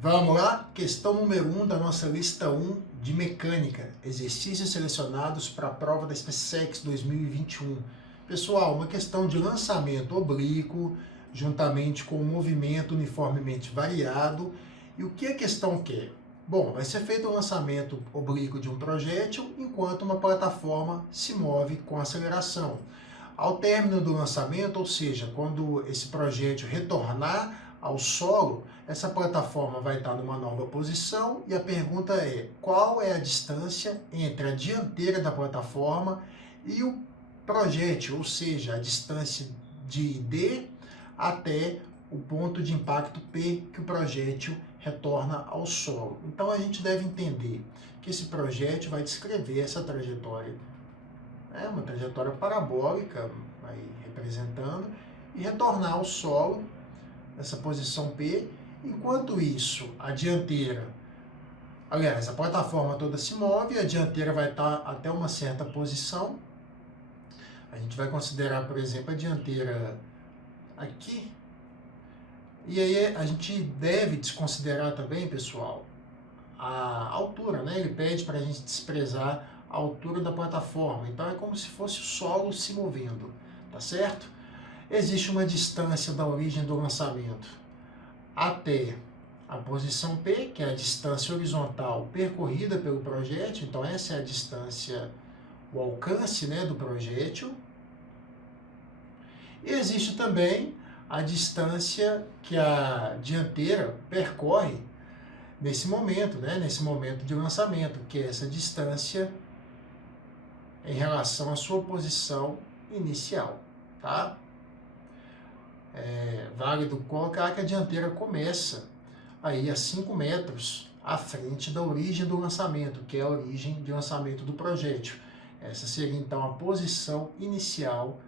Vamos lá? Questão número 1 da nossa lista 1 de mecânica. Exercícios selecionados para a prova da SpaceX 2021. Pessoal, uma questão de lançamento oblíquo, juntamente com o movimento uniformemente variado. E o que a questão quer? Bom, vai ser feito o lançamento oblíquo de um projétil enquanto uma plataforma se move com aceleração. Ao término do lançamento, ou seja, quando esse projétil retornar ao solo, essa plataforma vai estar numa nova posição e a pergunta é: qual é a distância entre a dianteira da plataforma e o projétil, ou seja, a distância de D até o ponto de impacto P que o projétil retorna ao solo. Então a gente deve entender que esse projétil vai descrever essa trajetória. É uma trajetória parabólica, aí representando, e retornar ao solo, essa posição P. Enquanto isso, a dianteira, aliás, a plataforma toda se move, a dianteira vai estar até uma certa posição. A gente vai considerar, por exemplo, a dianteira aqui. E aí a gente deve desconsiderar também, pessoal, a altura, né? Ele pede para a gente desprezar a altura da plataforma. Então é como se fosse o solo se movendo, tá certo? Existe uma distância da origem do lançamento até a posição P, que é a distância horizontal percorrida pelo projétil. Então essa é a distância, o alcance, né, do projétil. E existe também a distância que a dianteira percorre nesse momento, né, nesse momento de lançamento, que é essa distância em relação à sua posição inicial, tá? É válido colocar que a dianteira começa aí a 5 metros à frente da origem do lançamento, que é a origem de lançamento do projétil. Essa seria então a posição inicial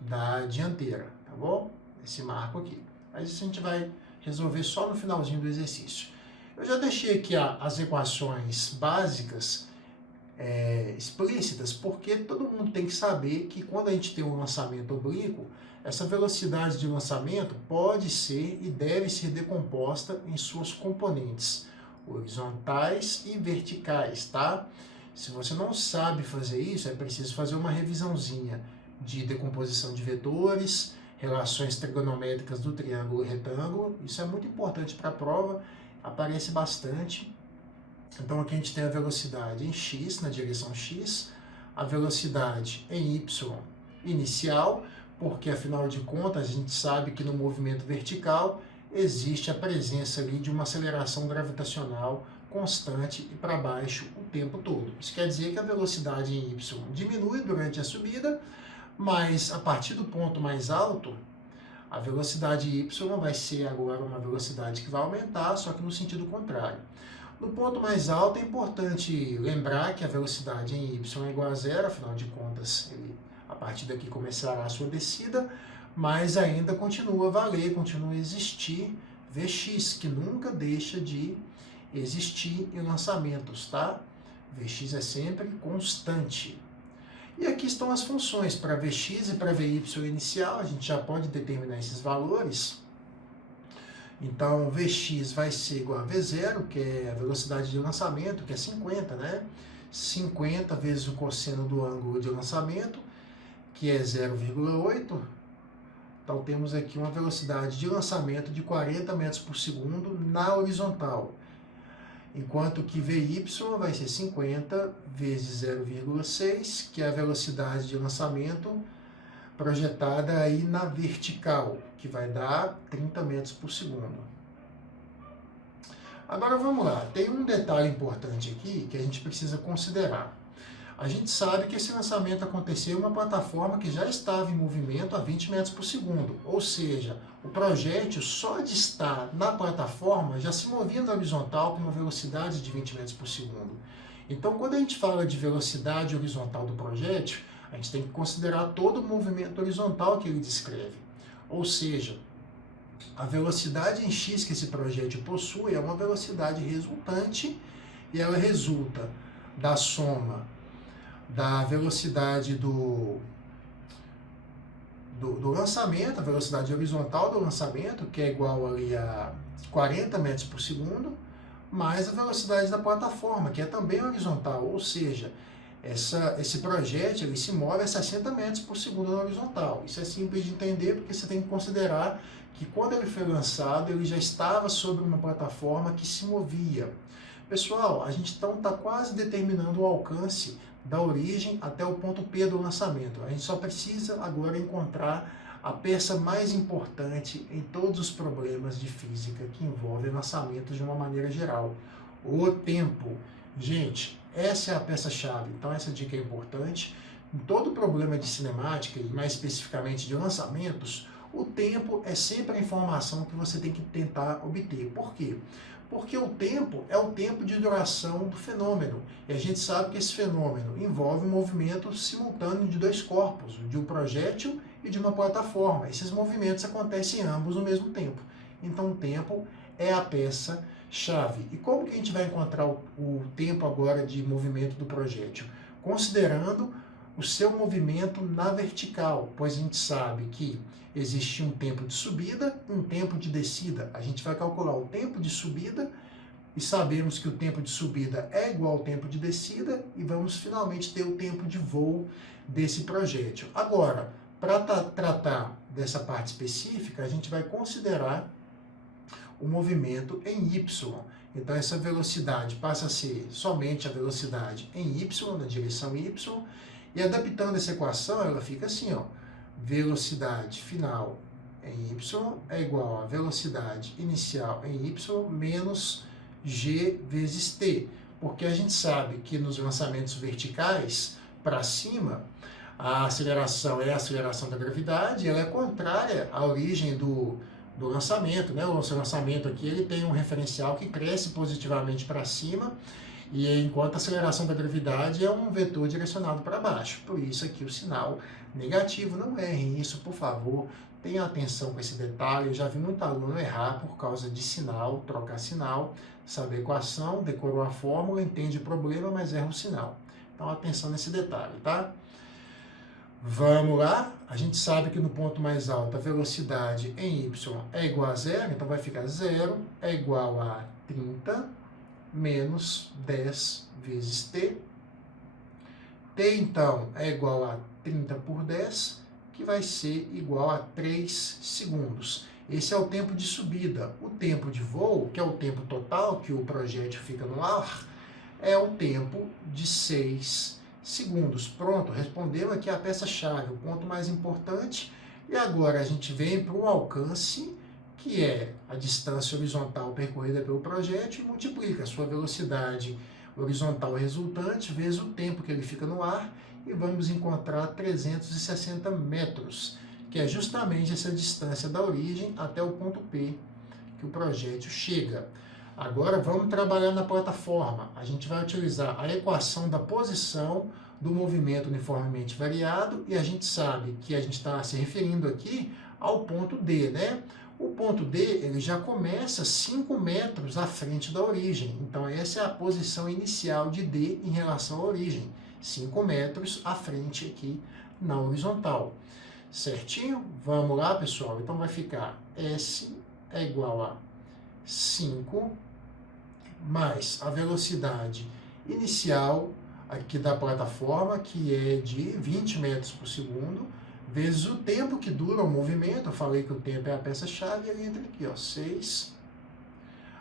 da dianteira, tá bom? Esse marco aqui. Mas isso a gente vai resolver só no finalzinho do exercício. Eu já deixei aqui as equações básicas explícitas, porque todo mundo tem que saber que quando a gente tem um lançamento oblíquo, essa velocidade de lançamento pode ser e deve ser decomposta em suas componentes horizontais e verticais, tá? Se você não sabe fazer isso, é preciso fazer uma revisãozinha de decomposição de vetores, relações trigonométricas do triângulo e retângulo. Isso é muito importante para a prova, aparece bastante. Então aqui a gente tem a velocidade em x, na direção x, a velocidade em y inicial, porque afinal de contas a gente sabe que no movimento vertical existe a presença ali de uma aceleração gravitacional constante e para baixo o tempo todo. Isso quer dizer que a velocidade em y diminui durante a subida, mas a partir do ponto mais alto, a velocidade y vai ser agora uma velocidade que vai aumentar, só que no sentido contrário. No ponto mais alto é importante lembrar que a velocidade em y é igual a zero, afinal de contas, ele, a partir daqui começará a sua descida, mas ainda continua a valer, continua a existir Vx, que nunca deixa de existir em lançamentos, tá? Vx é sempre constante. E aqui estão as funções para Vx e para Vy inicial, a gente já pode determinar esses valores. Então, Vx vai ser igual a V0, que é a velocidade de lançamento, que é 50, né? 50 vezes o cosseno do ângulo de lançamento, que é 0,8. Então, temos aqui uma velocidade de lançamento de 40 metros por segundo na horizontal. Enquanto que Vy vai ser 50 vezes 0,6, que é a velocidade de lançamento projetada aí na vertical, que vai dar 30 metros por segundo. Agora vamos lá, tem um detalhe importante aqui que a gente precisa considerar. A gente sabe que esse lançamento aconteceu em uma plataforma que já estava em movimento a 20 metros por segundo, ou seja, o projétil só de estar na plataforma já se movia na horizontal com uma velocidade de 20 metros por segundo. Então, quando a gente fala de velocidade horizontal do projétil, a gente tem que considerar todo o movimento horizontal que ele descreve. Ou seja, a velocidade em x que esse projétil possui é uma velocidade resultante e ela resulta da soma da velocidade do lançamento, a velocidade horizontal do lançamento, que é igual ali a 40 metros por segundo, mais a velocidade da plataforma, que é também horizontal, ou seja, esse projétil ele se move a 60 metros por segundo na horizontal. Isso é simples de entender porque você tem que considerar que quando ele foi lançado, ele já estava sobre uma plataforma que se movia. Pessoal, a gente então está quase determinando o alcance da origem até o ponto P do lançamento. A gente só precisa agora encontrar a peça mais importante em todos os problemas de física que envolvem lançamentos de uma maneira geral: o tempo. Gente, essa é a peça-chave, então essa dica é importante. Em todo problema de cinemática, e mais especificamente de lançamentos, o tempo é sempre a informação que você tem que tentar obter. Por quê? Porque o tempo é o tempo de duração do fenômeno. E a gente sabe que esse fenômeno envolve um movimento simultâneo de dois corpos, de um projétil e de uma plataforma. Esses movimentos acontecem ambos no mesmo tempo. Então o tempo é a peça-chave. E como que a gente vai encontrar o tempo agora de movimento do projétil? Considerando o seu movimento na vertical, pois a gente sabe que existe um tempo de subida e um tempo de descida. A gente vai calcular o tempo de subida e sabemos que o tempo de subida é igual ao tempo de descida e vamos finalmente ter o tempo de voo desse projétil. Agora, para tratar dessa parte específica, a gente vai considerar o movimento em y. Então essa velocidade passa a ser somente a velocidade em y, na direção y, e adaptando essa equação, ela fica assim, ó: velocidade final em y é igual a velocidade inicial em y menos g vezes t. Porque a gente sabe que nos lançamentos verticais para cima, a aceleração é a aceleração da gravidade, ela é contrária à origem do lançamento, né? O nosso lançamento aqui ele tem um referencial que cresce positivamente para cima, e enquanto a aceleração da gravidade é um vetor direcionado para baixo. Por isso aqui o sinal negativo. Não errem isso, por favor. Tenham atenção com esse detalhe. Eu já vi muito aluno errar por causa de sinal, trocar sinal, sabe a equação, decorou a fórmula, entende o problema, mas erra o sinal. Então atenção nesse detalhe, tá? Vamos lá? A gente sabe que no ponto mais alto a velocidade em y é igual a zero, então vai ficar zero é igual a 30 menos 10 vezes t. T, então, é igual a 30 por 10, que vai ser igual a 3 segundos. Esse é o tempo de subida. O tempo de voo, que é o tempo total que o projétil fica no ar, é o tempo de 6 segundos. Pronto, respondemos aqui a peça-chave, o ponto mais importante. E agora a gente vem para o alcance, que é a distância horizontal percorrida pelo projétil, e multiplica a sua velocidade horizontal resultante vezes o tempo que ele fica no ar, e vamos encontrar 360 metros, que é justamente essa distância da origem até o ponto P que o projétil chega. Agora vamos trabalhar na plataforma. A gente vai utilizar a equação da posição do movimento uniformemente variado, e a gente sabe que a gente está se referindo aqui ao ponto D, né? O ponto D ele já começa 5 metros à frente da origem. Então essa é a posição inicial de D em relação à origem. 5 metros à frente aqui na horizontal. Certinho? Vamos lá, pessoal? Então vai ficar S é igual a 5 mais a velocidade inicial aqui da plataforma, que é de 20 metros por segundo, vezes o tempo que dura o movimento. Eu falei que o tempo é a peça-chave, e ele entra aqui, ó, 6.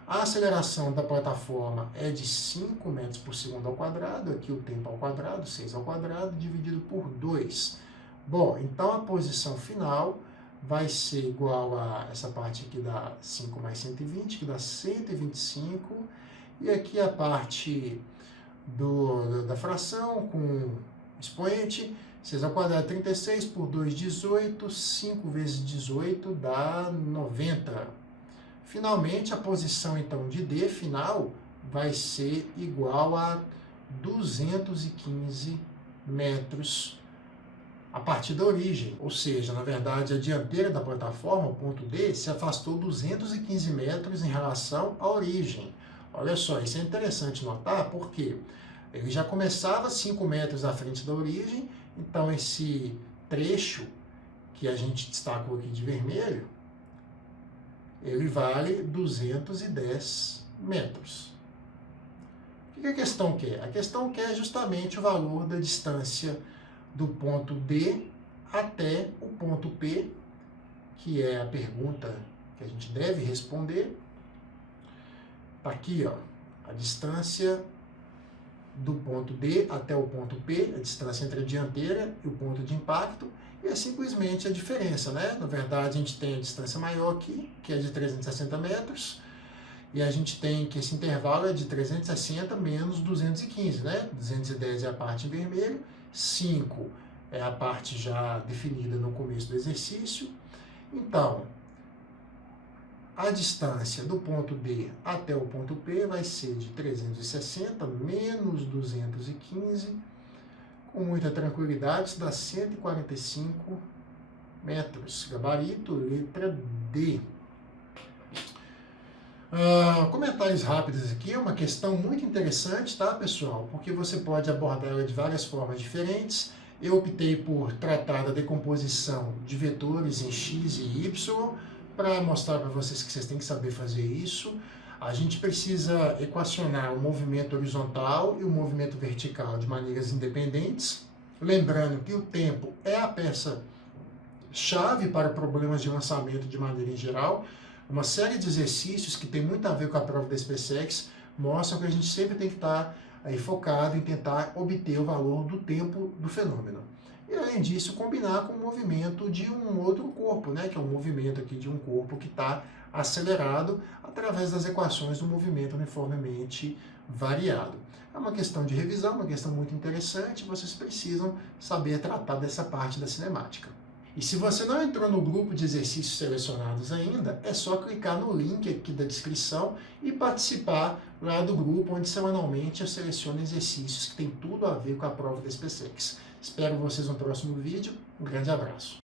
A aceleração da plataforma é de 5 metros por segundo ao quadrado, aqui o tempo ao quadrado, 6 ao quadrado, dividido por 2. Bom, então a posição final vai ser igual a essa parte aqui dá 5 mais 120, que dá 125, e aqui a parte da fração com expoente, 6 ao quadrado 36, por 2, 18, 5 vezes 18 dá 90. Finalmente, a posição então de D final vai ser igual a 215 metros a partir da origem. Ou seja, na verdade, a dianteira da plataforma, o ponto D, se afastou 215 metros em relação à origem. Olha só, isso é interessante notar, porque ele já começava 5 metros à frente da origem. Então esse trecho que a gente destacou aqui de vermelho, ele vale 210 metros. O que a questão quer? A questão quer justamente o valor da distância do ponto D até o ponto P, que é a pergunta que a gente deve responder. Está aqui, ó, a distância do ponto D até o ponto P, a distância entre a dianteira e o ponto de impacto, e é simplesmente a diferença, né? Na verdade, a gente tem a distância maior aqui, que é de 360 metros, e a gente tem que esse intervalo é de 360 menos 215, né? 210 é a parte em vermelho, 5 é a parte já definida no começo do exercício. Então, a distância do ponto D até o ponto P vai ser de 360 menos 215, com muita tranquilidade, isso dá 145 metros. Gabarito, letra D. Comentários rápidos aqui, é uma questão muito interessante, tá, pessoal? Porque você pode abordar ela de várias formas diferentes. Eu optei por tratar da decomposição de vetores em x e y, para mostrar para vocês que vocês têm que saber fazer isso. A gente precisa equacionar o movimento horizontal e o movimento vertical de maneiras independentes. Lembrando que o tempo é a peça-chave para problemas de lançamento de maneira em geral. Uma série de exercícios que tem muito a ver com a prova da SpaceX mostram que a gente sempre tem que estar aí focado em tentar obter o valor do tempo do fenômeno. E, além disso, combinar com o movimento de um outro corpo, né, que é o movimento aqui de um corpo que está acelerado através das equações do movimento uniformemente variado. É uma questão de revisão, uma questão muito interessante, vocês precisam saber tratar dessa parte da cinemática. E se você não entrou no grupo de exercícios selecionados ainda, é só clicar no link aqui da descrição e participar lá do grupo, onde semanalmente eu seleciono exercícios que tem tudo a ver com a prova da SpaceX. Espero vocês no próximo vídeo. Um grande abraço.